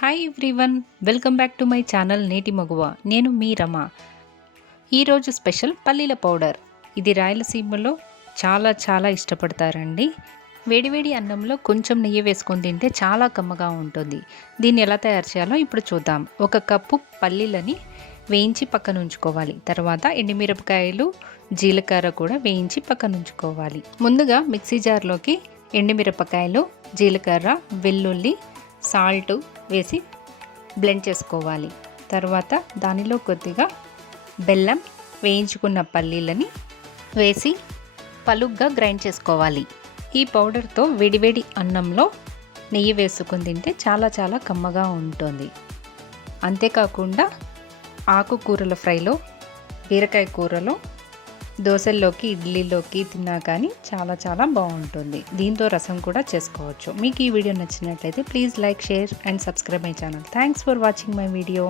Hi everyone, welcome back to my channel నేటి మగువ. నేను మీ రమ. ఈరోజు స్పెషల్ పల్లీల పౌడర్. ఇది రాయలసీమలో చాలా ఇష్టపడతారండి. వేడివేడి అన్నంలో కొంచెం నెయ్యి వేసుకొని తింటే చాలా కమ్మగా ఉంటుంది. దీన్ని ఎలా తయారు చేయాలో ఇప్పుడు చూద్దాం. 1 కప్పు పల్లీలని వేయించి పక్కన ఉంచుకోవాలి. తర్వాత ఎండుమిరపకాయలు, జీలకర్ర కూడా వేయించి పక్కన ఉంచుకోవాలి. ముందుగా మిక్సీ జార్లోకి ఎండుమిరపకాయలు, జీలకర్ర, వెల్లుల్లి, సాల్ట్ వేసి బ్లెండ్ చేసుకోవాలి. తర్వాత దానిలో కొద్దిగా బెల్లం, వేయించుకున్న పల్లీలని వేసి పలుగ్గా గ్రైండ్ చేసుకోవాలి. ఈ పౌడర్తో వేడివేడి అన్నంలో నెయ్యి వేసుకుని తింటే చాలా కమ్మగా ఉంటుంది. అంతేకాకుండా ఆకుకూరల ఫ్రైలో, బీరకాయ కూరలో, దోశల్లోకి, ఇడ్లీలోకి తిన్నా కానీ చాలా బాగుంటుంది. దీంతో రసం కూడా చేసుకోవచ్చు. మీకు ఈ వీడియో నచ్చినట్లయితే please like, share and subscribe my channel. Thanks for watching my video.